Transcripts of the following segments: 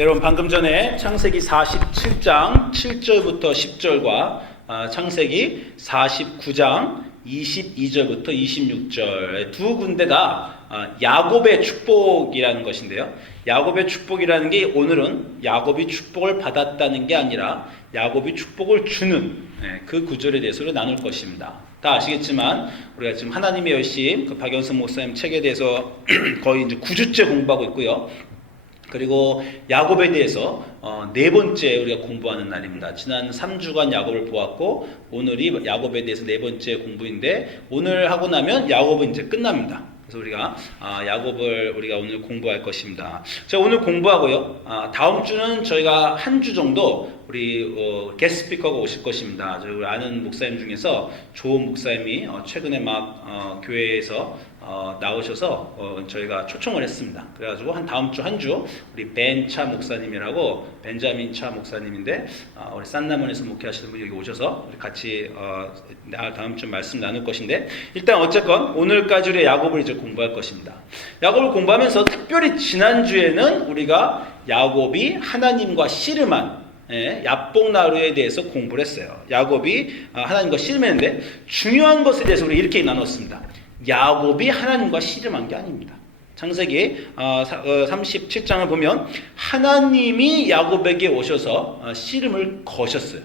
여러분 방금 전에 창세기 47장 7절부터 10절과 창세기 49장 22절부터 26절 두 군데가 야곱의 축복이라는 것인데요. 야곱의 축복이라는 게 오늘은 야곱이 축복을 받았다는 게 아니라 야곱이 축복을 주는 그 구절에 대해서 나눌 것입니다. 다 아시겠지만 우리가 지금 하나님의 열심 그 박연선 목사님 책에 대해서 거의 이제 9주째 공부하고 있고요. 그리고 야곱에 대해서 네 번째 우리가 공부하는 날입니다. 지난 3주간 야곱을 보았고 오늘이 야곱에 대해서 네 번째 공부인데 오늘 하고 나면 야곱은 이제 끝납니다. 그래서 우리가 야곱을 우리가 오늘 공부할 것입니다. 제가 오늘 공부하고요. 다음 주는 저희가 한 주 정도 우리 게스트 스피커가 오실 것입니다. 저희 아는 목사님 중에서 좋은 목사님이 최근에 막 교회에서 나오셔서 저희가 초청을 했습니다. 그래가지고 다음 주 한 주 우리 벤차 목사님이라고 벤자민 차 목사님인데 우리 산나몬에서 목회하시는 분이 여기 오셔서 우리 같이 다음 주 말씀 나눌 것인데 일단 어쨌건 오늘까지 우리 야곱을 이제 공부할 것입니다. 야곱을 공부하면서 특별히 지난주에는 우리가 야곱이 하나님과 씨름한 야복나루에 대해서 공부를 했어요. 야곱이 하나님과 씨름했는데 중요한 것에 대해서 우리 이렇게 나눴습니다. 야곱이 하나님과 씨름한 게 아닙니다. 창세기 37장을 보면 하나님이 야곱에게 오셔서 씨름을 거셨어요.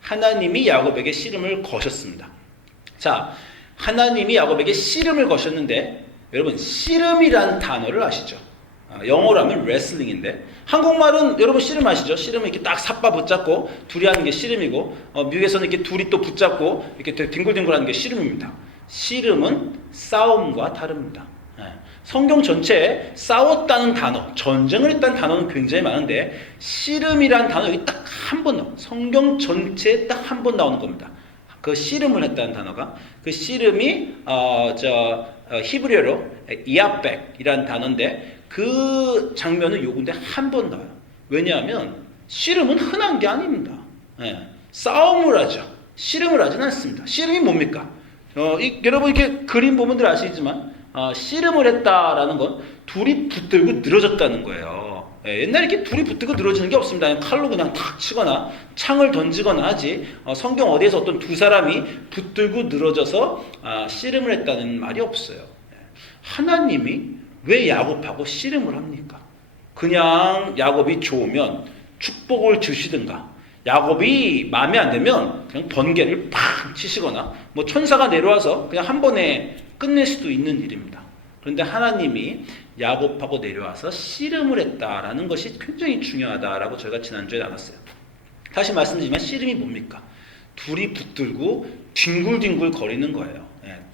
하나님이 야곱에게 씨름을 거셨습니다. 자, 하나님이 야곱에게 씨름을 거셨는데 여러분 씨름이란 단어를 아시죠? 영어로 하면 레슬링인데 한국말은 여러분 씨름 아시죠? 씨름은 이렇게 딱 삿바 붙잡고 둘이 하는 게 씨름이고 미국에서는 이렇게 둘이 또 붙잡고 이렇게 뒹굴뒹굴 하는 게 씨름입니다. 씨름은 싸움과 다릅니다. 성경 전체에 싸웠다는 단어, 전쟁을 했다는 단어는 굉장히 많은데 씨름이라는 단어 여기 딱 한 번 나와요. 성경 전체에 딱 한 번 나오는 겁니다. 그 씨름을 했다는 단어가 그 씨름이 히브리어로 이아백이라는 단어인데 그 장면은 요건데 한 번 나와요. 왜냐하면 씨름은 흔한 게 아닙니다. 싸움을 하죠. 씨름을 하진 않습니다. 씨름이 뭡니까? 여러분 이렇게 그림 보면 아시지만 씨름을 했다라는 건 둘이 붙들고 늘어졌다는 거예요. 옛날에 이렇게 둘이 붙들고 늘어지는 게 없습니다. 그냥 칼로 그냥 탁 치거나 창을 던지거나 하지 성경 어디에서 어떤 두 사람이 붙들고 늘어져서 씨름을 했다는 말이 없어요. 하나님이 왜 야곱하고 씨름을 합니까? 그냥 야곱이 좋으면 축복을 주시든가 야곱이 마음에 안 들면 그냥 번개를 팍 치시거나 뭐 천사가 내려와서 그냥 한 번에 끝낼 수도 있는 일입니다. 그런데 하나님이 야곱하고 내려와서 씨름을 했다라는 것이 굉장히 중요하다라고 저희가 지난주에 나눴어요. 다시 말씀드리지만 씨름이 뭡니까? 둘이 붙들고 뒹굴뒹굴 거리는 거예요.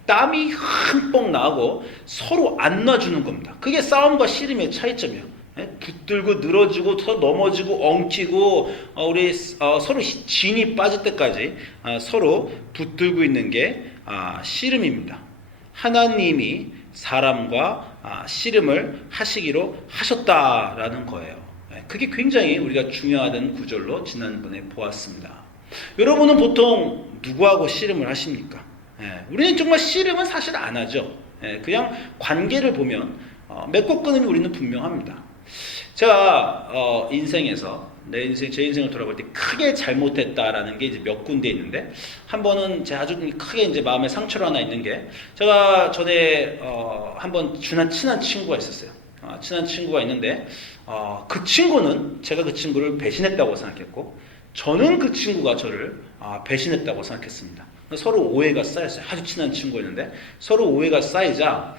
땀이 흠뻑 나고 서로 안 놔주는 겁니다. 그게 싸움과 씨름의 차이점이에요. 붙들고 늘어지고 넘어지고 엉키고 우리 서로 진이 빠질 때까지 서로 붙들고 있는 게 씨름입니다. 하나님이 사람과 씨름을 하시기로 하셨다라는 거예요. 그게 굉장히 우리가 중요하다는 구절로 지난번에 보았습니다. 여러분은 보통 누구하고 씨름을 하십니까? 우리는 정말 씨름은 사실 안 하죠. 그냥 관계를 보면 맺고 끊음이 우리는 분명합니다. 제가 인생에서 제 인생을 돌아볼 때 크게 잘못했다라는 게 이제 몇 군데 있는데 한 번은 제가 아주 크게 이제 마음에 상처가 하나 있는 게 제가 전에 한번 친한 친구가 있었어요. 친한 친구가 있는데 그 친구는 제가 그 친구를 배신했다고 생각했고 저는 그 친구가 저를 배신했다고 생각했습니다. 서로 오해가 쌓였어요. 아주 친한 친구였는데 서로 오해가 쌓이자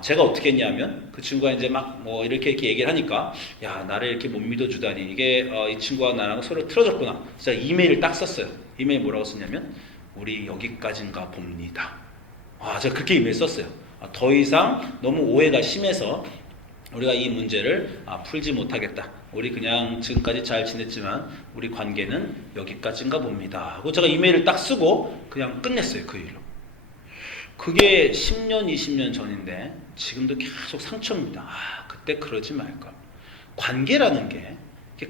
제가 어떻게 했냐면 그 친구가 이제 막 뭐 이렇게 얘기를 하니까 야 나를 이렇게 못 믿어주다니 이게 이 친구와 나랑 서로 틀어졌구나. 제가 이메일을 딱 썼어요. 이메일 뭐라고 썼냐면 우리 여기까지인가 봅니다. 제가 그렇게 이메일 썼어요. 더 이상 너무 오해가 심해서 우리가 이 문제를 풀지 못하겠다. 우리 그냥 지금까지 잘 지냈지만 우리 관계는 여기까지인가 봅니다. 하고 제가 이메일을 딱 쓰고 그냥 끝냈어요. 그 일로. 그게 10년, 20년 전인데 지금도 계속 상처입니다. 그때 그러지 말걸. 관계라는 게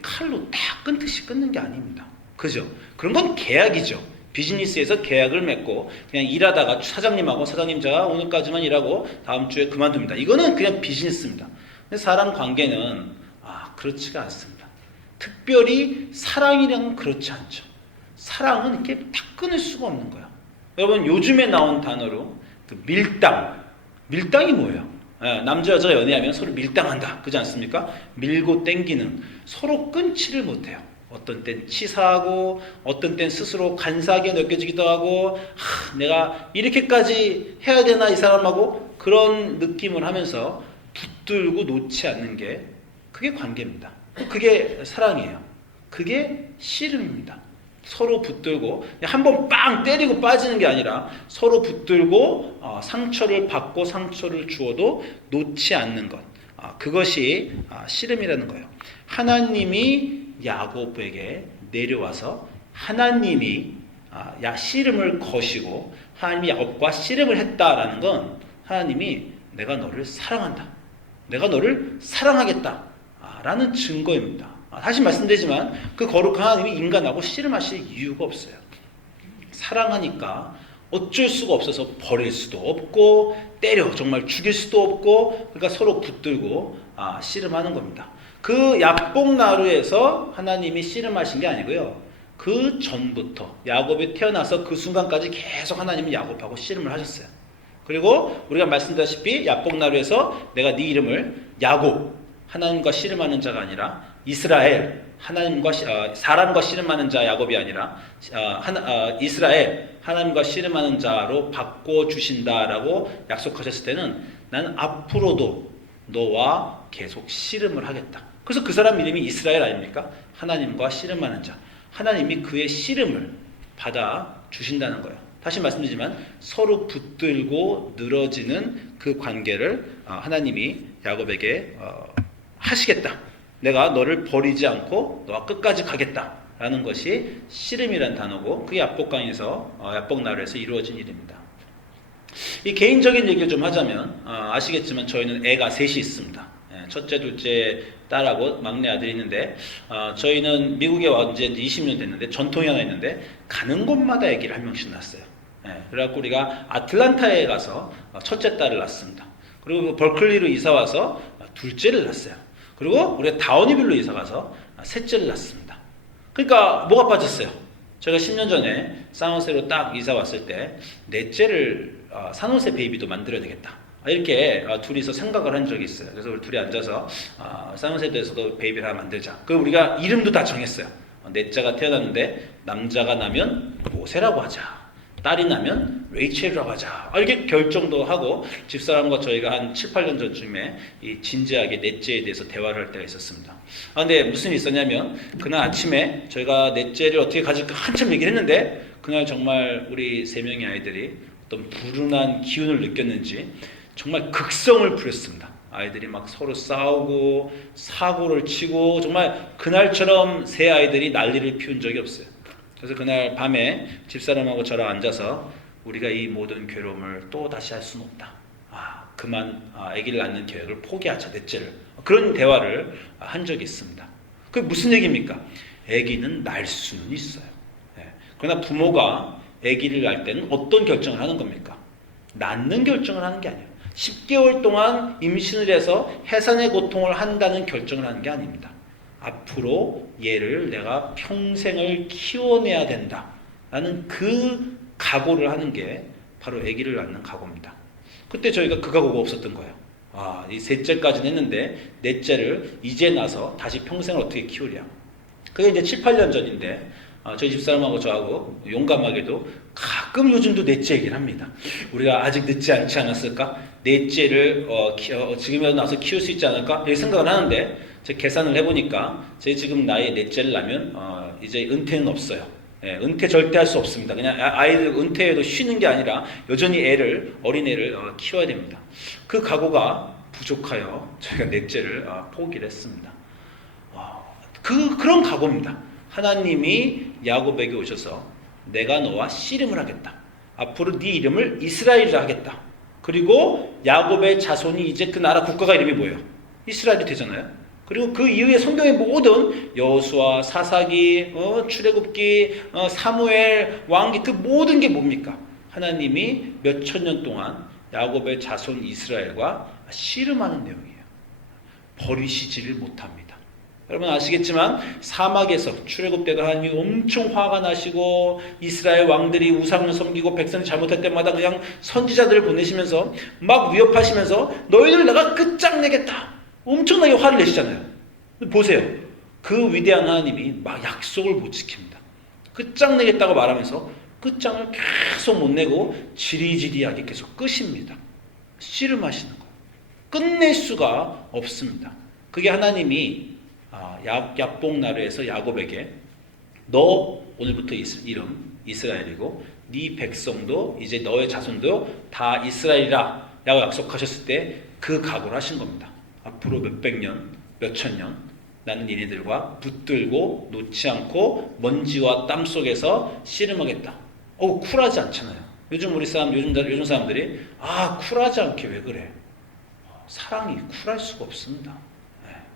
칼로 딱 끊듯이 끊는 게 아닙니다. 그죠? 그런 건 계약이죠. 비즈니스에서 계약을 맺고 그냥 일하다가 사장님하고 사장님 제가 오늘까지만 일하고 다음 주에 그만둡니다. 이거는 그냥 비즈니스입니다. 근데 사람 관계는 그렇지가 않습니다. 특별히 사랑이랑은 그렇지 않죠. 사랑은 이렇게 다 끊을 수가 없는 거야. 여러분 요즘에 나온 단어로 그 밀당. 밀당이 뭐예요? 남자 여자 연애하면 서로 밀당한다. 그렇지 않습니까? 밀고 땡기는, 서로 끊지를 못해요. 어떤 땐 치사하고 어떤 땐 스스로 간사하게 느껴지기도 하고 내가 이렇게까지 해야 되나 이 사람하고 그런 느낌을 하면서 붙들고 놓지 않는 게 그게 관계입니다. 그게 사랑이에요. 그게 씨름입니다. 서로 붙들고 한번 빵 때리고 빠지는 게 아니라 서로 붙들고 상처를 받고 상처를 주어도 놓지 않는 것. 그것이 씨름이라는 거예요. 하나님이 야곱에게 내려와서 하나님이 씨름을 거시고 하나님이 야곱과 씨름을 했다라는 건 하나님이 내가 너를 사랑한다. 내가 너를 사랑하겠다. 라는 증거입니다. 다시 말씀드리지만 그 거룩한 하나님이 인간하고 씨름하실 이유가 없어요. 사랑하니까 어쩔 수가 없어서 버릴 수도 없고 때려 정말 죽일 수도 없고 그러니까 서로 붙들고 씨름하는 겁니다. 그 야복나루에서 하나님이 씨름하신 게 아니고요. 그 전부터 야곱이 태어나서 그 순간까지 계속 하나님은 야곱하고 씨름을 하셨어요. 그리고 우리가 말씀드렸다시피 야복나루에서 내가 네 이름을 야곱, 하나님과 씨름하는 자가 아니라 이스라엘, 하나님과 사람과 씨름하는 자 야곱이 아니라 이스라엘, 하나님과 씨름하는 자로 바꿔주신다라고 약속하셨을 때는 나는 앞으로도 너와 계속 씨름을 하겠다. 그래서 그 사람 이름이 이스라엘 아닙니까? 하나님과 씨름하는 자. 하나님이 그의 씨름을 받아주신다는 거예요. 다시 말씀드리지만 서로 붙들고 늘어지는 그 관계를 하나님이 야곱에게 하시겠다. 내가 너를 버리지 않고 너와 끝까지 가겠다라는 것이 씨름이라는 단어고 그게 야복강에서 야복나루에서 이루어진 일입니다. 이 개인적인 얘기를 좀 하자면 아시겠지만 저희는 애가 셋이 있습니다. 첫째, 둘째 딸하고 막내 아들이 있는데 저희는 미국에 온 지 20년 됐는데 전통이 하나 있는데 가는 곳마다 아기를 한 명씩 낳았어요. 그래갖고 우리가 아틀란타에 가서 첫째 딸을 낳았습니다. 그리고 벌클리로 이사 와서 둘째를 낳았어요. 그리고 우리가 다우니빌로 이사 가서 셋째를 낳았습니다. 그러니까 뭐가 빠졌어요? 제가 10년 전에 산호세로 딱 이사 왔을 때 넷째를 산호세 베이비도 만들어야 되겠다. 이렇게 둘이서 생각을 한 적이 있어요. 그래서 우리 둘이 앉아서 산호세도에서도 베이비를 하나 만들자. 그리고 우리가 이름도 다 정했어요. 넷째가 태어났는데 남자가 나면 모세라고 하자. 딸이 나면 레이첼이라고 하자. 이렇게 결정도 하고 집사람과 저희가 한 7, 8년 전쯤에 진지하게 넷째에 대해서 대화를 할 때가 있었습니다. 근데 무슨 일이 있었냐면 그날 아침에 저희가 넷째를 어떻게 가질까 한참 얘기를 했는데 그날 정말 우리 세 명의 아이들이 어떤 불운한 기운을 느꼈는지 정말 극성을 부렸습니다. 아이들이 막 서로 싸우고 사고를 치고 정말 그날처럼 세 아이들이 난리를 피운 적이 없어요. 그래서 그날 밤에 집사람하고 저랑 앉아서 우리가 이 모든 괴로움을 또 다시 할 수는 없다. 그만 아기를 낳는 계획을 포기하자, 넷째를. 그런 대화를 한 적이 있습니다. 그게 무슨 얘기입니까? 아기는 날 수는 있어요. 그러나 부모가 아기를 낳을 때는 어떤 결정을 하는 겁니까? 낳는 결정을 하는 게 아니에요. 10개월 동안 임신을 해서 해산의 고통을 한다는 결정을 하는 게 아닙니다. 앞으로 얘를 내가 평생을 키워내야 된다라는 그 각오를 하는 게 바로 아기를 낳는 각오입니다. 그때 저희가 그 각오가 없었던 거예요. 이 셋째까지는 했는데 넷째를 이제 나서 다시 평생을 어떻게 키우랴. 그게 이제 7, 8년 전인데 저희 집사람하고 저하고 용감하게도 가끔 요즘도 넷째 얘기를 합니다. 우리가 아직 늦지 않지 않았을까? 넷째를 지금이라도 나서 키울 수 있지 않을까? 이렇게 생각을 하는데 제가 계산을 해보니까 제 지금 나이에 넷째를 낳으면 이제 은퇴는 없어요. 은퇴 절대 할 수 없습니다. 그냥 아이들 은퇴해도 쉬는 게 아니라 여전히 어린애를 키워야 됩니다. 그 각오가 부족하여 저희가 넷째를 포기를 했습니다. 그런 각오입니다. 하나님이 야곱에게 오셔서 내가 너와 씨름을 하겠다. 앞으로 네 이름을 이스라엘이라 하겠다. 그리고 야곱의 자손이 이제 그 나라 국가가 이름이 뭐예요? 이스라엘이 되잖아요. 그리고 그 이후에 성경의 모든 여호수아, 사사기, 출애굽기, 사무엘, 왕기 그 모든 게 뭡니까? 하나님이 몇천 년 동안 야곱의 자손 이스라엘과 씨름하는 내용이에요. 버리시지를 못합니다. 여러분 아시겠지만 사막에서 출애굽 때도 하나님이 엄청 화가 나시고 이스라엘 왕들이 우상을 섬기고 백성이 잘못할 때마다 그냥 선지자들을 보내시면서 막 위협하시면서 너희들 내가 끝장내겠다. 엄청나게 화를 내시잖아요. 보세요. 그 위대한 하나님이 막 약속을 못 지킵니다. 끝장내겠다고 말하면서 끝장을 계속 못 내고 지리지리하게 계속 끄십니다. 씨름하시는 거예요. 끝낼 수가 없습니다. 그게 하나님이 야복나루에서 야곱에게 너 오늘부터 이름 이스라엘이고 네 백성도 이제 너의 자손도 다 이스라엘이라 라고 약속하셨을 때 그 각오를 하신 겁니다. 앞으로 몇백 년, 몇천 년 나는 얘네들과 붙들고 놓지 않고 먼지와 땀 속에서 씨름하겠다. 쿨하지 않잖아요. 요즘 사람들이 쿨하지 않게 왜 그래? 사랑이 쿨할 수가 없습니다.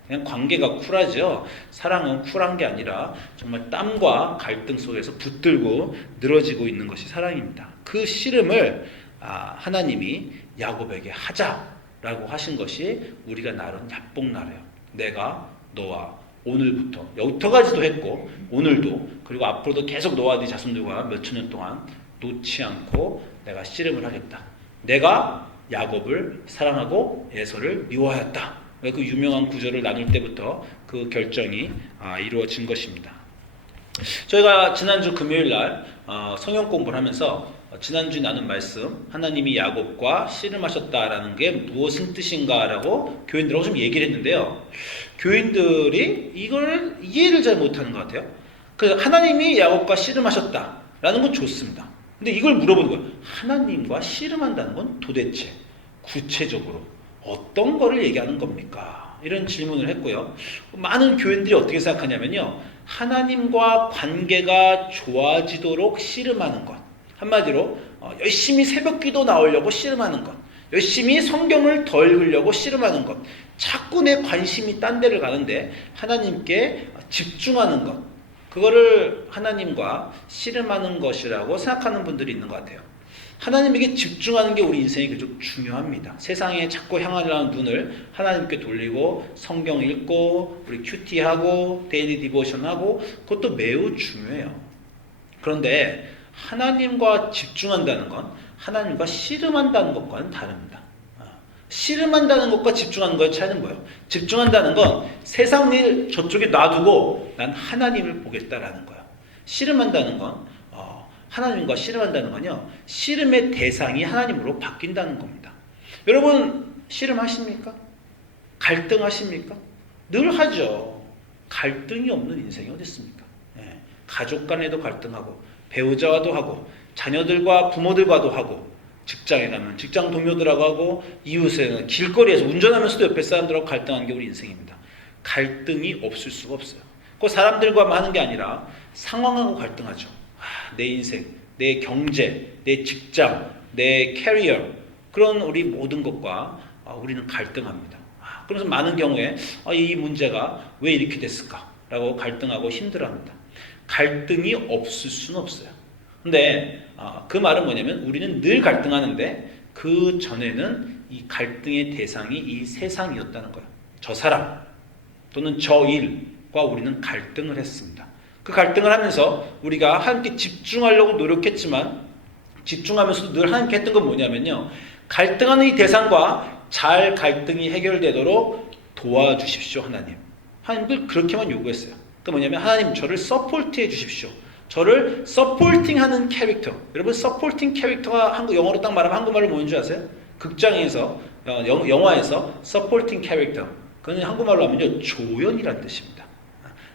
그냥 관계가 쿨하죠. 사랑은 쿨한 게 아니라 정말 땀과 갈등 속에서 붙들고 늘어지고 있는 것이 사랑입니다. 그 씨름을 하나님이 야곱에게 하자라고 하신 것이 우리가 나눈 야복나루예요. 내가 너와 오늘부터 여기까지도 했고 오늘도 그리고 앞으로도 계속 너와 네 자손들과 몇천 년 동안 놓지 않고 내가 씨름을 하겠다. 내가 야곱을 사랑하고 에서를 미워하였다. 그 유명한 구절을 나눌 때부터 그 결정이 이루어진 것입니다. 저희가 지난주 금요일 날 성경 공부를 하면서 지난주에 나눈 말씀 하나님이 야곱과 씨름하셨다라는 게 무엇인 뜻인가라고 교인들하고 좀 얘기를 했는데요. 교인들이 이걸 이해를 잘 못하는 것 같아요. 그래서 하나님이 야곱과 씨름하셨다라는 건 좋습니다. 근데 이걸 물어보는 거예요. 하나님과 씨름한다는 건 도대체 구체적으로 어떤 거를 얘기하는 겁니까? 이런 질문을 했고요. 많은 교인들이 어떻게 생각하냐면요. 하나님과 관계가 좋아지도록 씨름하는 것. 한마디로 열심히 새벽 기도 나오려고 씨름하는 것. 열심히 성경을 더 읽으려고 씨름하는 것. 자꾸 내 관심이 딴 데를 가는데 하나님께 집중하는 것. 그거를 하나님과 씨름하는 것이라고 생각하는 분들이 있는 것 같아요. 하나님에게 집중하는 게 우리 인생이 그렇게 중요합니다. 세상에 자꾸 향하려는 눈을 하나님께 돌리고 성경 읽고 우리 큐티하고 데일리 디보션하고 그것도 매우 중요해요. 그런데 하나님과 집중한다는 건 하나님과 씨름한다는 것과는 다릅니다. 씨름한다는 것과 집중하는 것의 차이는 뭐예요? 집중한다는 건 세상 일 저쪽에 놔두고 난 하나님을 보겠다라는 거예요. 씨름한다는 건 하나님과 씨름한다는 건요. 씨름의 대상이 하나님으로 바뀐다는 겁니다. 여러분 씨름하십니까? 갈등하십니까? 늘 하죠. 갈등이 없는 인생이 어디 있습니까? 가족 간에도 갈등하고 배우자와도 하고 자녀들과 부모들과도 하고 직장에 가면 직장 동료들하고 하고 이웃에는 길거리에서 운전하면서도 옆에 사람들하고 갈등하는 게 우리 인생입니다. 갈등이 없을 수가 없어요. 그 사람들과만 하는 게 아니라 상황하고 갈등하죠. 내 인생, 내 경제, 내 직장, 내 캐리어 그런 우리 모든 것과 우리는 갈등합니다. 그래서 많은 경우에 이 문제가 왜 이렇게 됐을까? 라고 갈등하고 힘들어합니다. 갈등이 없을 수는 없어요. 근데 그 말은 뭐냐면 우리는 늘 갈등하는데 그 전에는 이 갈등의 대상이 이 세상이었다는 거예요. 저 사람 또는 저 일과 우리는 갈등을 했습니다. 그 갈등을 하면서 우리가 하나님께 집중하려고 노력했지만 집중하면서도 늘 하나님께 했던 건 뭐냐면요. 갈등하는 이 대상과 잘 갈등이 해결되도록 도와주십시오 하나님. 하나님을 그렇게만 요구했어요. 그 뭐냐면 하나님 저를 서포트해 주십시오. 저를 서포팅하는 캐릭터. 여러분 서포팅 캐릭터가 영어로 딱 말하면 한국말로 뭐인 줄 아세요? 극장에서 영화에서 서포팅 캐릭터. 그건 한국말로 하면요 조연이란 뜻입니다.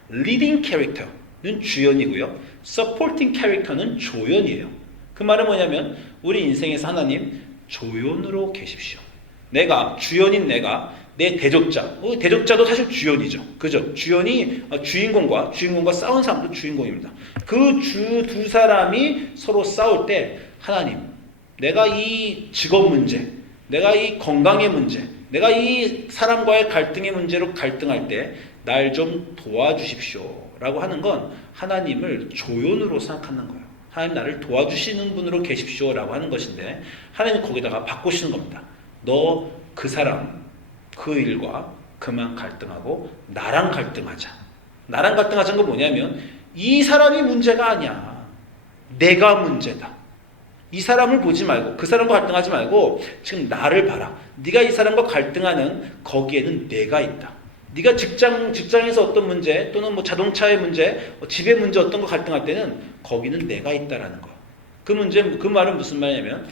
리딩 캐릭터는 주연이고요. 서포팅 캐릭터는 조연이에요. 그 말은 뭐냐면 우리 인생에서 하나님 조연으로 계십시오. 내가 주연인 내가 내 대적자, 대적자도 사실 주연이죠. 그죠? 주연이 주인공과 싸운 사람도 주인공입니다. 그 두 사람이 서로 싸울 때 하나님, 내가 이 직업 문제, 내가 이 건강의 문제, 내가 이 사람과의 갈등의 문제로 갈등할 때 날 좀 도와주십시오 라고 하는 건 하나님을 조연으로 생각하는 거예요. 하나님 나를 도와주시는 분으로 계십시오 라고 하는 것인데 하나님은 거기다가 바꾸시는 겁니다. 너 그 사람 그 일과 그만 갈등하고 나랑 갈등하자. 나랑 갈등하자는 건 뭐냐면 이 사람이 문제가 아니야. 내가 문제다. 이 사람을 보지 말고 그 사람과 갈등하지 말고 지금 나를 봐라. 네가 이 사람과 갈등하는 거기에는 내가 있다. 네가 직장에서 어떤 문제 또는 뭐 자동차의 문제, 집의 문제 어떤 거 갈등할 때는 거기는 내가 있다라는 거야. 그 말은 무슨 말이냐면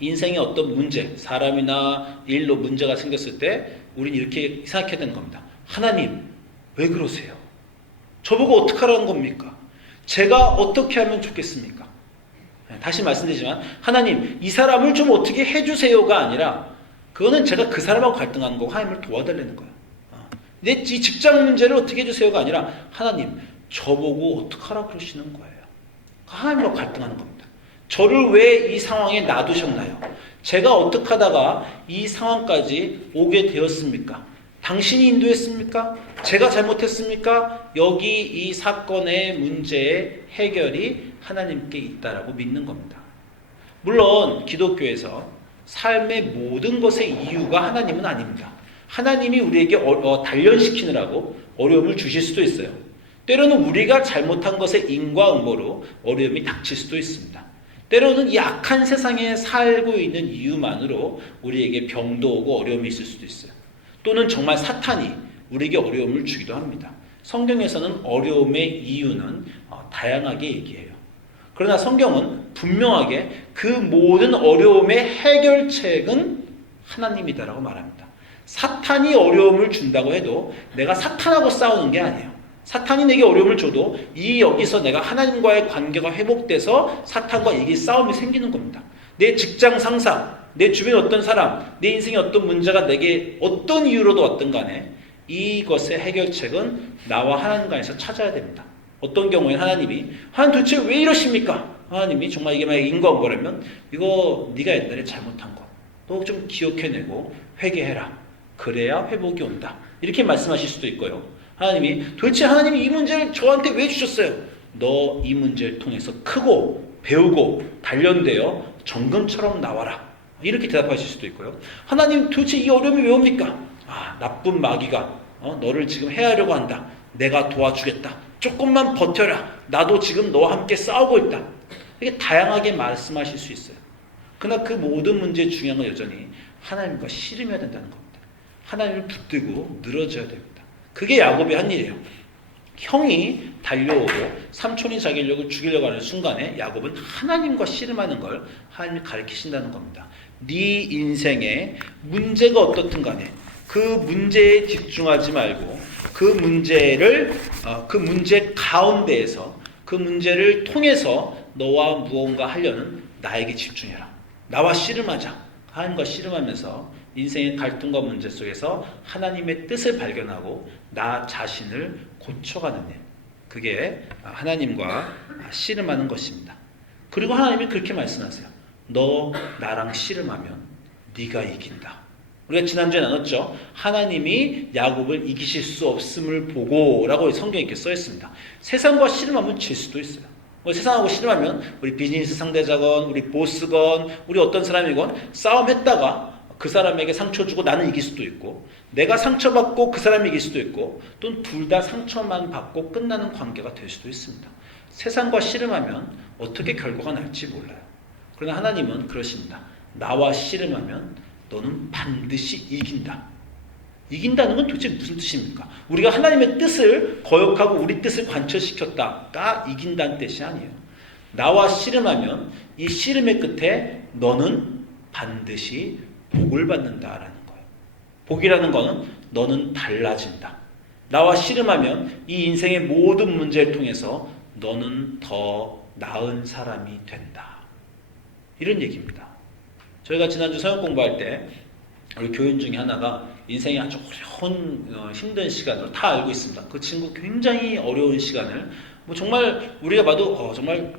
인생의 어떤 문제, 사람이나 일로 문제가 생겼을 때 우린 이렇게 생각해야 되는 겁니다. 하나님, 왜 그러세요? 저보고 어떻게 하라는 겁니까? 제가 어떻게 하면 좋겠습니까? 다시 말씀드리지만 하나님, 이 사람을 좀 어떻게 해주세요가 아니라 그거는 제가 그 사람하고 갈등하는 거고 하나님을 도와달라는 거예요. 내 직장 문제를 어떻게 해주세요가 아니라 하나님, 저보고 어떻게 하라 그러시는 거예요. 하나님하고 갈등하는 겁니다. 저를 왜 이 상황에 놔두셨나요? 제가 어떻게 하다가 이 상황까지 오게 되었습니까? 당신이 인도했습니까? 제가 잘못했습니까? 여기 이 사건의 문제의 해결이 하나님께 있다라고 믿는 겁니다. 물론 기독교에서 삶의 모든 것의 이유가 하나님은 아닙니다. 하나님이 우리에게 단련시키느라고 어려움을 주실 수도 있어요. 때로는 우리가 잘못한 것의 인과응보로 어려움이 닥칠 수도 있습니다. 때로는 이 악한 세상에 살고 있는 이유만으로 우리에게 병도 오고 어려움이 있을 수도 있어요. 또는 정말 사탄이 우리에게 어려움을 주기도 합니다. 성경에서는 어려움의 이유는 다양하게 얘기해요. 그러나 성경은 분명하게 그 모든 어려움의 해결책은 하나님이다라고 말합니다. 사탄이 어려움을 준다고 해도 내가 사탄하고 싸우는 게 아니에요. 사탄이 내게 어려움을 줘도 여기서 내가 하나님과의 관계가 회복돼서 사탄과 이게 싸움이 생기는 겁니다. 내 직장 상사, 내 주변에 어떤 사람, 내 인생에 어떤 문제가 내게 어떤 이유로도 왔든 간에 이것의 해결책은 나와 하나님 간에서 찾아야 됩니다. 어떤 경우에 하나님 도대체 왜 이러십니까? 하나님이 정말 이게 만약 인과응보라면 이거 네가 옛날에 잘못한 거 또 좀 기억해내고 회개해라. 그래야 회복이 온다. 이렇게 말씀하실 수도 있고요. 도대체 하나님이 이 문제를 저한테 왜 주셨어요? 너 이 문제를 통해서 크고 배우고 단련되어 정금처럼 나와라. 이렇게 대답하실 수도 있고요. 하나님, 도대체 이 어려움이 왜 옵니까? 나쁜 마귀가 너를 지금 해하려고 한다. 내가 도와주겠다. 조금만 버텨라. 나도 지금 너와 함께 싸우고 있다. 이렇게 다양하게 말씀하실 수 있어요. 그러나 그 모든 문제의 중요한 건 여전히 하나님과 씨름해야 된다는 겁니다. 하나님을 붙들고 늘어져야 됩니다. 그게 야곱이 한 일이에요. 형이 달려오고 삼촌이 자기를 죽이려고 하는 순간에 야곱은 하나님과 씨름하는 걸 하나님이 가르치신다는 겁니다. 네 인생에 문제가 어떻든 간에 그 문제에 집중하지 말고 그 문제 가운데에서 그 문제를 통해서 너와 무언가 하려는 나에게 집중해라. 나와 씨름하자. 하나님과 씨름하면서 인생의 갈등과 문제 속에서 하나님의 뜻을 발견하고 나 자신을 고쳐가는 일. 그게 하나님과 씨름하는 것입니다. 그리고 하나님이 그렇게 말씀하세요. 너 나랑 씨름하면 네가 이긴다. 우리가 지난주에 나눴죠. 하나님이 야곱을 이기실 수 없음을 보고 라고 성경에 이렇게 써 있습니다. 세상과 씨름하면 질 수도 있어요. 세상하고 씨름하면 우리 비즈니스 상대자건 우리 보스건 우리 어떤 사람이건 싸움했다가 그 사람에게 상처 주고 나는 이길 수도 있고 내가 상처받고 그 사람이 이길 수도 있고 또는 둘 다 상처만 받고 끝나는 관계가 될 수도 있습니다. 세상과 씨름하면 어떻게 결과가 날지 몰라요. 그러나 하나님은 그러십니다. 나와 씨름하면 너는 반드시 이긴다. 이긴다는 건 도대체 무슨 뜻입니까? 우리가 하나님의 뜻을 거역하고 우리 뜻을 관철시켰다가 이긴다는 뜻이 아니에요. 나와 씨름하면 이 씨름의 끝에 너는 반드시 복을 받는다라는 거예요. 복이라는 거는 너는 달라진다. 나와 씨름하면 이 인생의 모든 문제를 통해서 너는 더 나은 사람이 된다. 이런 얘기입니다. 저희가 지난주 서영 공부할 때 우리 교인 중에 하나가 인생이 아주 어려운 힘든 시간을 다 알고 있습니다. 그 친구 굉장히 어려운 시간을 정말 우리가 봐도 정말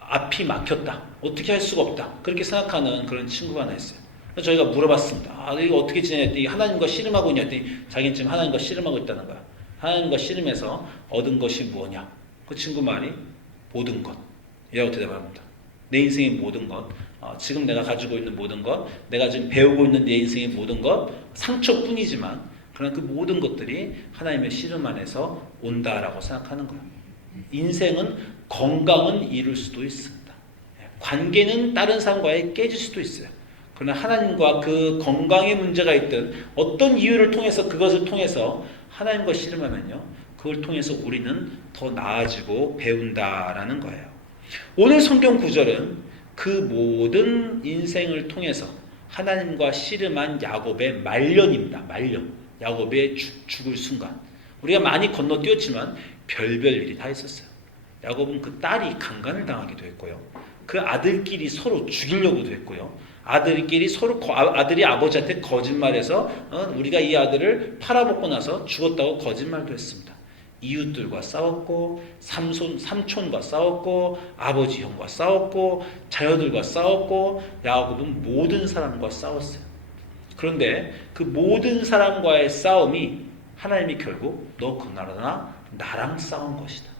앞이 막혔다. 어떻게 할 수가 없다. 그렇게 생각하는 그런 친구가 하나 있어요. 그래서 저희가 물어봤습니다. 이거 어떻게 지내냐? 하나님과 씨름하고 있냐? 자기는 지금 하나님과 씨름하고 있다는 거야. 하나님과 씨름해서 얻은 것이 무엇이냐? 그 친구 말이 모든 것. 이라고 대답합니다. 내 인생의 모든 것. 지금 내가 가지고 있는 모든 것, 내가 지금 배우고 있는 내 인생의 모든 것, 상처뿐이지만 그러나 그 모든 것들이 하나님의 씨름 안에서 온다라고 생각하는 거예요. 인생은 건강은 이룰 수도 있습니다. 관계는 다른 사람과의 깨질 수도 있어요. 그러나 하나님과 그 건강에 문제가 있든 어떤 이유를 통해서 그것을 통해서 하나님과 씨름하면요, 그걸 통해서 우리는 더 나아지고 배운다라는 거예요. 오늘 성경 구절은 그 모든 인생을 통해서 하나님과 씨름한 야곱의 말년입니다. 말년. 야곱의 죽을 순간. 우리가 많이 건너뛰었지만 별별 일이 다 있었어요. 야곱은 그 딸이 강간을 당하기도 했고요. 그 아들끼리 서로 죽이려고도 했고요. 아들끼리 서로 아들이 아버지한테 거짓말해서 우리가 이 아들을 팔아먹고 나서 죽었다고 거짓말도 했습니다. 이웃들과 싸웠고 삼촌과 싸웠고 아버지 형과 싸웠고 자녀들과 싸웠고 야곱은 모든 사람과 싸웠어요. 그런데 그 모든 사람과의 싸움이 하나님이 결국 너 그나저나 나랑 싸운 것이다.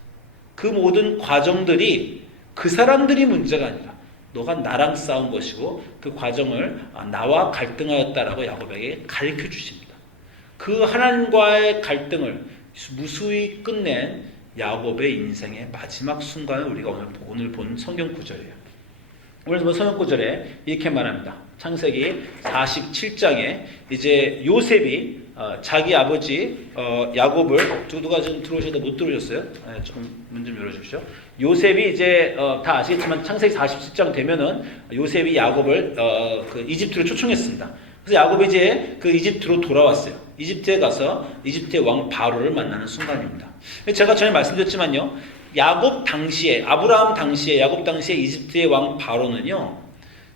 그 모든 과정들이 그 사람들이 문제가 아니라 너가 나랑 싸운 것이고 그 과정을 나와 갈등하였다라고 야곱에게 가르쳐 주십니다. 그 하나님과의 갈등을 무수히 끝낸 야곱의 인생의 마지막 순간을 우리가 오늘 본 성경 구절이에요. 오늘 본 성경 구절에 이렇게 말합니다. 창세기 47장에 이제 요셉이 자기 아버지 야곱을 누가 좀 들어오셔도 못 들어오셨어요? 네, 조금 문 좀 열어주십시오. 요셉이 이제 다 아시겠지만 창세기 47장 되면은 요셉이 야곱을 그 이집트로 초청했습니다. 그래서 야곱이 이제 그 이집트로 돌아왔어요. 이집트에 가서 이집트의 왕 바로를 만나는 순간입니다. 제가 전에 말씀드렸지만요, 야곱 당시에 아브라함 당시에 야곱 당시에 이집트의 왕 바로는요,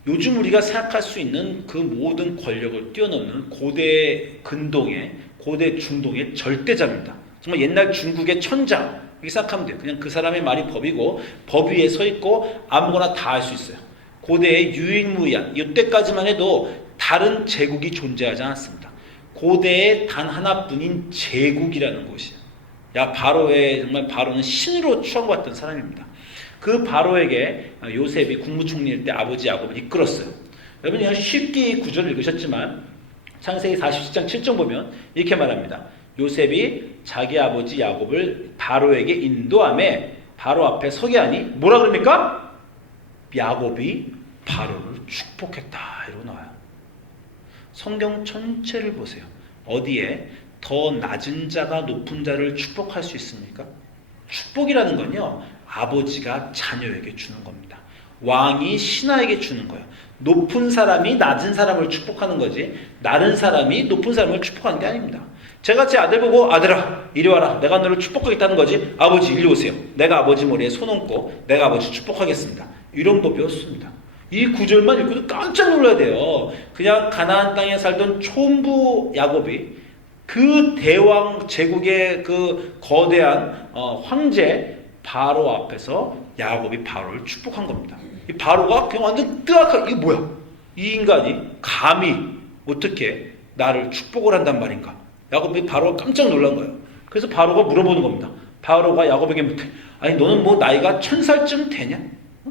요즘 우리가 생각할 수 있는 그 모든 권력을 뛰어넘는 고대 근동의 고대 중동의 절대자입니다. 정말 옛날 중국의 천자 이렇게 생각하면 돼요. 그냥 그 사람의 말이 법이고 법 위에 서 있고 아무거나 다 할 수 있어요. 고대의 유일무이한 이때까지만 해도 다른 제국이 존재하지 않았습니다. 고대의 단 하나뿐인 제국이라는 것이에요. 정말 바로는 신으로 추앙받던 사람입니다. 그 바로에게 요셉이 국무총리일 때 아버지 야곱을 이끌었어요. 여러분이 쉽게 이 구절을 읽으셨지만 창세기 47장 7절 보면 이렇게 말합니다. 요셉이 자기 아버지 야곱을 바로에게 인도하며 바로 앞에 서게 하니 뭐라 그럽니까? 야곱이 바로를 축복했다 이러고 나와요. 성경 전체를 보세요. 어디에 더 낮은 자가 높은 자를 축복할 수 있습니까? 축복이라는 건요, 아버지가 자녀에게 주는 겁니다. 왕이 신하에게 주는 거예요. 높은 사람이 낮은 사람을 축복하는 거지 낮은 사람이 높은 사람을 축복하는 게 아닙니다. 제가 제 아들 보고 아들아 이리 와라, 내가 너를 축복하겠다는 거지 아버지 이리 오세요, 내가 아버지 머리에 손 얹고 내가 아버지 축복하겠습니다, 이런 법이 없습니다. 이 구절만 읽고도 깜짝 놀라야 돼요. 그냥 가나안 땅에 살던 촌부 야곱이 그 대왕 제국의 그 거대한 황제 바로 앞에서 야곱이 바로를 축복한 겁니다. 이 바로가 그냥 완전 뜨악하게, 이게 뭐야? 이 인간이 감히 어떻게 나를 축복을 한단 말인가? 야곱이 바로가 깜짝 놀란 거예요. 그래서 바로가 물어보는 겁니다. 바로가 야곱에게 묻대. 아니 너는 뭐 나이가 1000살쯤 되냐?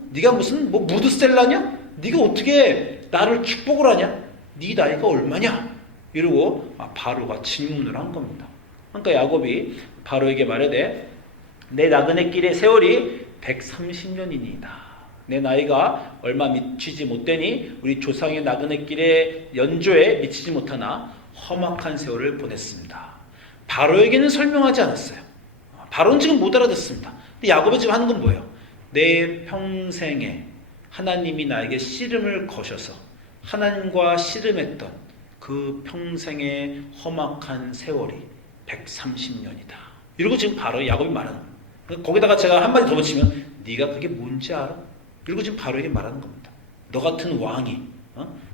네가 무슨 뭐 무드셀라냐? 네가 어떻게 나를 축복을 하냐? 네 나이가 얼마냐? 이러고 바로가 질문을 한 겁니다. 그러니까 야곱이 바로에게 말하되 내 나그네 길의 세월이 130년이니이다. 내 나이가 얼마 미치지 못되니 우리 조상의 나그네 길의 연조에 미치지 못하나 험악한 세월을 보냈습니다. 바로에게는 설명하지 않았어요. 바로는 지금 못 알아듣습니다. 근데 야곱이 지금 하는 건 뭐예요? 내 평생에 하나님이 나에게 씨름을 거셔서 하나님과 씨름했던 그 평생의 험악한 세월이 130년이다. 이러고 지금 바로 야곱이 말하는 거예요. 거기다가 제가 한마디 더 붙이면 네가 그게 뭔지 알아? 이러고 지금 바로에게 말하는 겁니다. 너 같은 왕이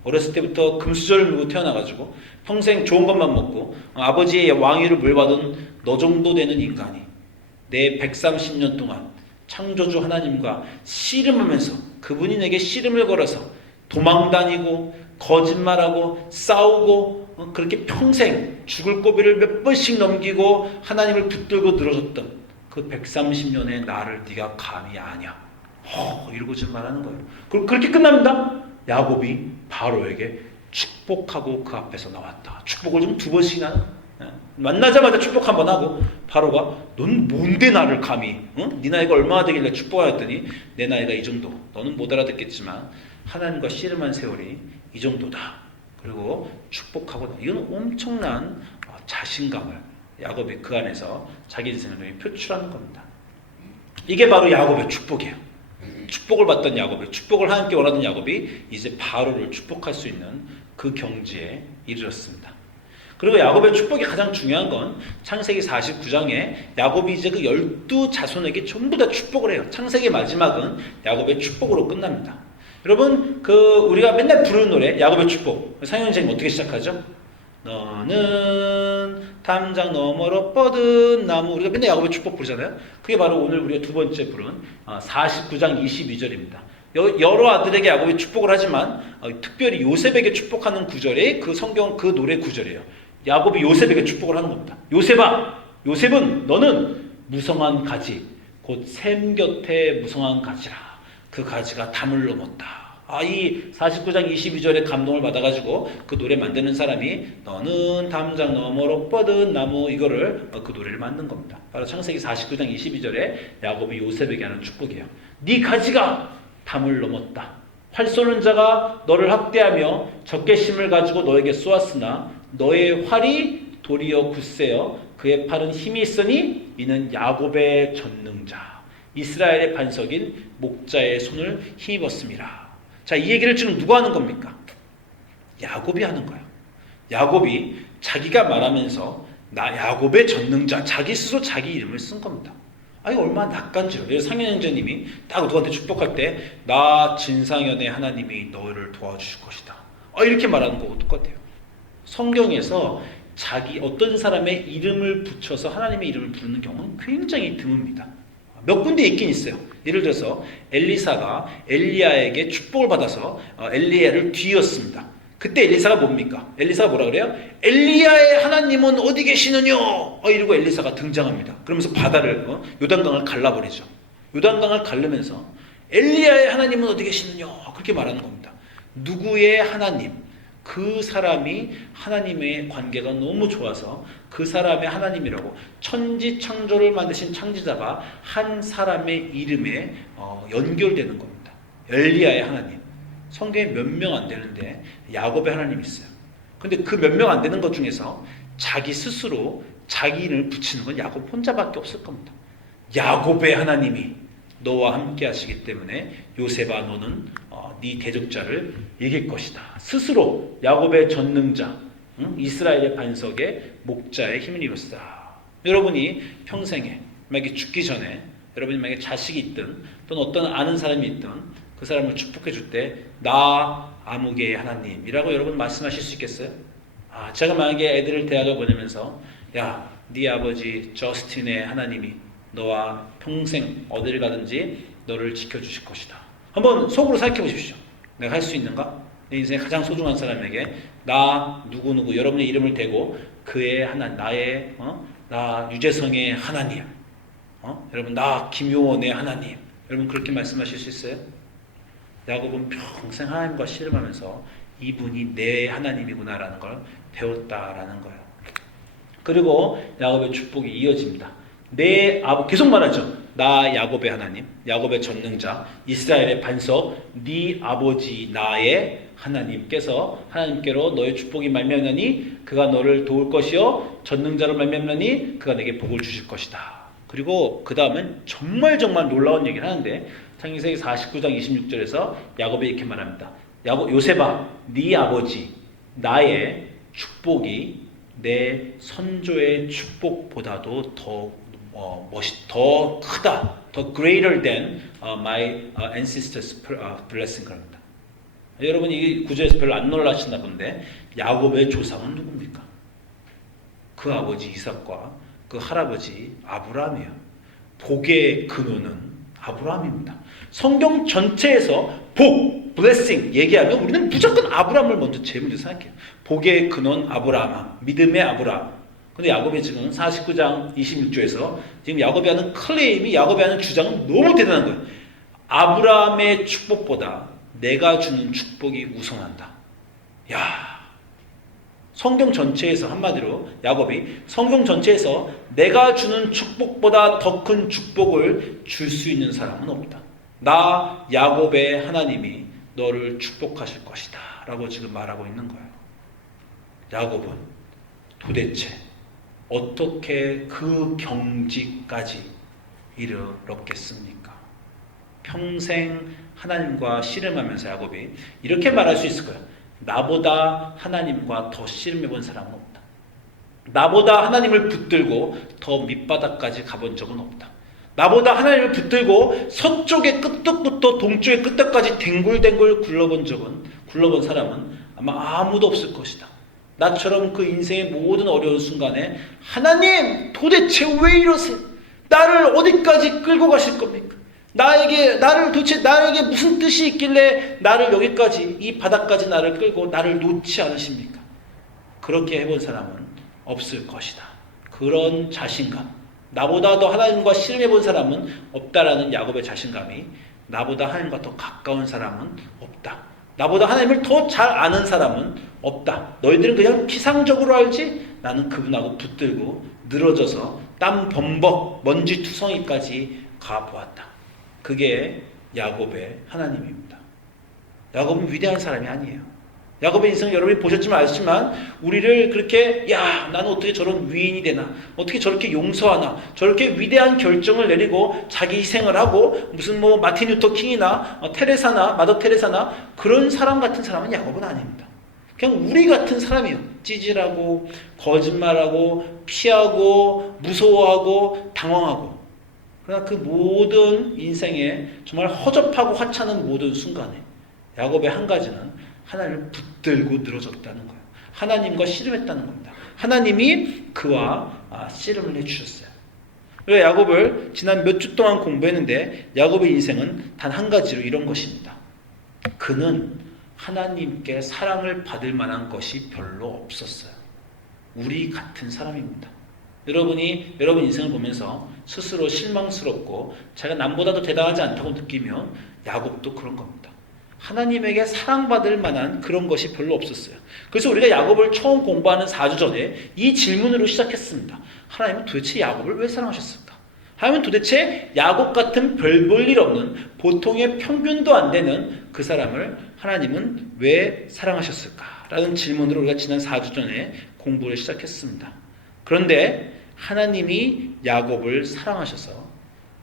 어렸을 때부터 금수저를 물고 태어나가지고 평생 좋은 것만 먹고 아버지의 왕위를 물받은 너 정도 되는 인간이 내 130년 동안 창조주 하나님과 씨름하면서 그분이 내게 씨름을 걸어서 도망다니고 거짓말하고 싸우고 그렇게 평생 죽을 고비를 몇 번씩 넘기고 하나님을 붙들고 늘어졌던 그 130년의 나를 네가 감히 아냐? 이러고 지금 말하는 거예요. 그럼 그렇게 끝납니다. 야곱이 바로에게 축복하고 그 앞에서 나왔다. 축복을 좀 2번씩이나 만나자마자 축복 한번 하고 바로가 넌 뭔데 나를 감히 네 나이가 얼마나 되길래 축복하였더니 내 나이가 이 정도. 너는 못 알아듣겠지만 하나님과 씨름한 세월이 이 정도다. 그리고 축복하고 이건 엄청난 자신감을 야곱이 그 안에서 자기 인생을 통해 표출하는 겁니다. 이게 바로 야곱의 축복이에요. 축복을 받던 야곱이, 축복을 하나님께 원하던 야곱이 이제 바로를 축복할 수 있는 그 경지에 이르렀습니다. 그리고 야곱의 축복이 가장 중요한 건 창세기 49장에 야곱이 이제 그 12자손에게 전부 다 축복을 해요. 창세기 마지막은 야곱의 축복으로 끝납니다. 여러분, 우리가 맨날 부르는 노래 야곱의 축복, 상현 선생님 어떻게 시작하죠? 너는 담장 너머로 뻗은 나무. 우리가 맨날 야곱의 축복 부르잖아요. 그게 바로 오늘 우리가 두 번째 부른 49장 22절입니다. 여러 아들에게 야곱이 축복을 하지만 특별히 요셉에게 축복하는 구절이 그 성경 그 노래 구절이에요. 야곱이 요셉에게 축복을 하는 겁니다. 요셉아, 요셉은 너는 무성한 가지, 곧 샘 곁에 무성한 가지라. 그 가지가 담을 넘었다. 이 49장 22절에 감동을 받아가지고 그 노래 만드는 사람이 너는 담장 너머로 뻗은 나무, 이거를 그 노래를 만든 겁니다. 바로 창세기 49장 22절에 야곱이 요셉에게 하는 축복이에요. 네 가지가 담을 넘었다. 활 쏘는 자가 너를 학대하며 적개심을 가지고 너에게 쏘았으나 너의 활이 도리어 굳세어 그의 팔은 힘이 있으니 이는 야곱의 전능자 이스라엘의 반석인 목자의 손을 힘입었음이라. 자, 이 얘기를 지금 누가 하는 겁니까? 야곱이 하는 거예요. 야곱이 자기가 말하면서 나 야곱의 전능자, 자기 스스로 자기 이름을 쓴 겁니다. 이거 얼마나 낯간지러워요. 그래서 상현 형제님이 딱 누구한테 축복할 때 나 진상현의 하나님이 너를 도와주실 것이다. 이렇게 말하는 거하고 똑같아요. 성경에서 어떤 사람의 이름을 붙여서 하나님의 이름을 부르는 경우는 굉장히 드뭅니다. 몇 군데 있긴 있어요. 예를 들어서 엘리사가 엘리야에게 축복을 받아서 엘리야를 뒤였습니다. 그때 엘리사가 뭡니까? 엘리사가 뭐라 그래요? 엘리야의 하나님은 어디 계시느냐? 이러고 엘리사가 등장합니다. 그러면서 바다를 요단강을 갈라버리죠. 요단강을 갈르면서 엘리야의 하나님은 어디 계시느냐? 그렇게 말하는 겁니다. 누구의 하나님? 그 사람이 하나님의 관계가 너무 좋아서 그 사람의 하나님이라고 천지창조를 만드신 창조자가 한 사람의 이름에 연결되는 겁니다. 엘리야의 하나님. 성경에 몇 명 안 되는데 야곱의 하나님이 있어요. 근데 그 몇 명 안 되는 것 중에서 자기 스스로 자기 이름을 붙이는 건 야곱 혼자밖에 없을 겁니다. 야곱의 하나님이 너와 함께 하시기 때문에 요셉아 너는 네 대적자를 이길 것이다. 스스로 야곱의 전능자, 이스라엘의 반석의 목자의 힘을 입었다. 여러분이 평생에 만약에 죽기 전에 여러분이 만약에 자식이 있든 또는 어떤 아는 사람이 있든 그 사람을 축복해 줄 때 나 아무개의 하나님이라고 여러분 말씀하실 수 있겠어요? 제가 만약에 애들을 대학을 보내면서 야, 네 아버지 저스틴의 하나님이 너와 평생 어디를 가든지 너를 지켜주실 것이다. 한번 속으로 생각해 보십시오. 내가 할 수 있는가? 내 인생에 가장 소중한 사람에게 나 누구누구 여러분의 이름을 대고 그의 하나님, 나 유재성의 하나님, 여러분 나 김효원의 하나님, 여러분 그렇게 말씀하실 수 있어요? 야곱은 평생 하나님과 씨름하면서 이분이 내 하나님이구나라는 걸 배웠다라는 거예요. 그리고 야곱의 축복이 이어집니다. 계속 말하죠. 나 야곱의 하나님, 야곱의 전능자, 이스라엘의 반석, 네 아버지 나의 하나님께서 하나님께로 너의 축복이 말미암으니 그가 너를 도울 것이요 전능자로 말미암으니 그가 내게 복을 주실 것이다. 그리고 그 다음엔 정말 놀라운 얘기를 하는데 창세기 49장 26절에서 야곱이 이렇게 말합니다. 요셉아, 네 아버지 나의 축복이 내 선조의 축복보다도 더 크다, 더 greater than my ancestors' blessing 그럽니다. 여러분 이 구절에서 별로 안 놀라시나 본데 야곱의 조상은 누굽니까? 그 아버지 이삭과 그 할아버지 아브라함이에요. 복의 근원은 아브라함입니다. 성경 전체에서 복, blessing 얘기하면 우리는 무조건 아브라함을 제일 먼저 생각해요. 복의 근원 아브라함, 믿음의 아브라함. 근데 야곱이 지금 49장 26절에서 지금 야곱이 하는 클레임이, 야곱이 하는 주장은 너무 대단한 거예요. 아브라함의 축복보다 내가 주는 축복이 우선한다. 야, 성경 전체에서 한마디로 야곱이 성경 전체에서 내가 주는 축복보다 더 큰 축복을 줄 수 있는 사람은 없다. 나 야곱의 하나님이 너를 축복하실 것이다 라고 지금 말하고 있는 거예요. 야곱은 도대체 어떻게 그 경지까지 이르렀겠습니까? 평생 하나님과 씨름하면서 야곱이 이렇게 말할 수 있을 거예요. 나보다 하나님과 더 씨름해본 사람은 없다. 나보다 하나님을 붙들고 더 밑바닥까지 가본 적은 없다. 나보다 하나님을 붙들고 서쪽의 끝덕부터 동쪽의 끝덕까지 댕굴댕굴 굴러본 사람은 아마 아무도 없을 것이다. 나처럼 그 인생의 모든 어려운 순간에 하나님 도대체 왜 이러세요? 나를 어디까지 끌고 가실 겁니까? 나에게 무슨 뜻이 있길래 나를 여기까지 이 바닥까지 나를 끌고 나를 놓지 않으십니까? 그렇게 해본 사람은 없을 것이다. 그런 자신감, 나보다 더 하나님과 씨름해본 사람은 없다라는 야곱의 자신감이 나보다 하나님과 더 가까운 사람은 없다. 나보다 하나님을 더 잘 아는 사람은 없다. 너희들은 그냥 피상적으로 알지? 나는 그분하고 붙들고 늘어져서 땀 범벅 먼지 투성이까지 가보았다. 그게 야곱의 하나님입니다. 야곱은 위대한 사람이 아니에요. 야곱의 인생을 여러분이 보셨지만 아시지만 우리를 그렇게 나는 어떻게 저런 위인이 되나, 어떻게 저렇게 용서하나, 저렇게 위대한 결정을 내리고 자기 희생을 하고 무슨 마틴 루터 킹이나 테레사나 마더 테레사나 그런 사람 같은 사람은 야곱은 아닙니다. 그냥 우리 같은 사람이에요. 찌질하고 거짓말하고 피하고 무서워하고 당황하고, 그러나 그 모든 인생에 정말 허접하고 하찮은 모든 순간에 야곱의 한 가지는 하나님을 붙들고 늘어졌다는 거예요. 하나님과 씨름했다는 겁니다. 하나님이 그와 씨름을 해주셨어요. 그래서 야곱을 지난 몇 주 동안 공부했는데 야곱의 인생은 단 한 가지로 이런 것입니다. 그는 하나님께 사랑을 받을 만한 것이 별로 없었어요. 우리 같은 사람입니다. 여러분 인생을 보면서 스스로 실망스럽고 자기가 남보다도 대단하지 않다고 느끼면 야곱도 그런 겁니다. 하나님에게 사랑받을 만한 그런 것이 별로 없었어요. 그래서 우리가 야곱을 처음 공부하는 4주 전에 이 질문으로 시작했습니다. 하나님은 도대체 야곱을 왜 사랑하셨을까? 하나님은 도대체 야곱 같은 별 볼 일 없는 보통의 평균도 안 되는 그 사람을 하나님은 왜 사랑하셨을까? 라는 질문으로 우리가 지난 4주 전에 공부를 시작했습니다. 그런데 하나님이 야곱을 사랑하셔서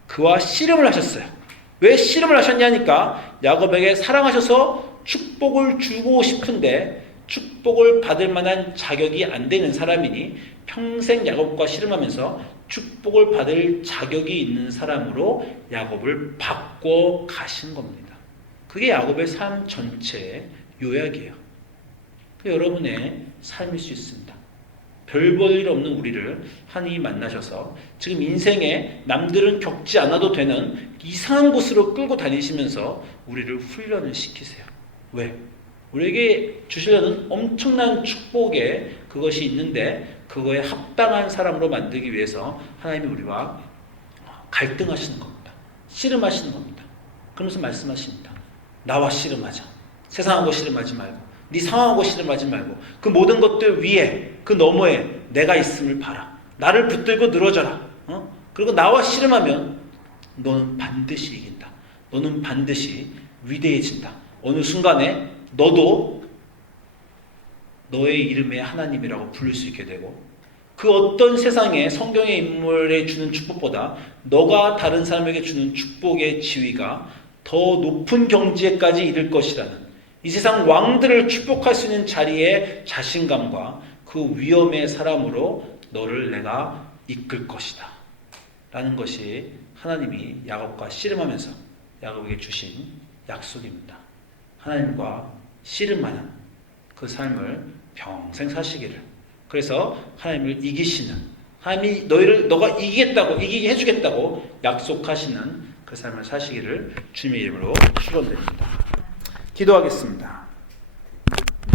그와 씨름을 하셨어요. 왜 씨름을 하셨냐니까 야곱에게 사랑하셔서 축복을 주고 싶은데 축복을 받을 만한 자격이 안 되는 사람이니 평생 야곱과 씨름하면서 축복을 받을 자격이 있는 사람으로 야곱을 바꿔 가신 겁니다. 그게 야곱의 삶 전체의 요약이에요. 여러분의 삶일 수 있습니다. 별 볼 일 없는 우리를 하나님이 만나셔서 지금 인생에 남들은 겪지 않아도 되는 이상한 곳으로 끌고 다니시면서 우리를 훈련을 시키세요. 왜? 우리에게 주시려는 엄청난 축복에 그것이 있는데 그거에 합당한 사람으로 만들기 위해서 하나님이 우리와 갈등하시는 겁니다. 씨름하시는 겁니다. 그러면서 말씀하십니다. 나와 씨름하자. 세상하고 씨름하지 말고 네 상황하고 씨름하지 말고 그 모든 것들 위에 그 너머에 내가 있음을 봐라. 나를 붙들고 늘어져라. 그리고 나와 씨름하면 너는 반드시 이긴다. 너는 반드시 위대해진다. 어느 순간에 너도 너의 이름의 하나님이라고 부를 수 있게 되고 그 어떤 세상의 성경의 인물에 주는 축복보다 너가 다른 사람에게 주는 축복의 지위가 더 높은 경지에까지 이를 것이라는 이 세상 왕들을 축복할 수 있는 자리의 자신감과 그 위엄의 사람으로 너를 내가 이끌 것이다 라는 것이 하나님이 야곱과 씨름하면서 야곱에게 주신 약속입니다. 하나님과 씨름하는 그 삶을 평생 사시기를, 그래서 하나님을 이기시는, 하나님이 너가 이기게 해주겠다고 약속하시는 그 삶을 사시기를 주님의 이름으로 축원드립니다. 기도하겠습니다.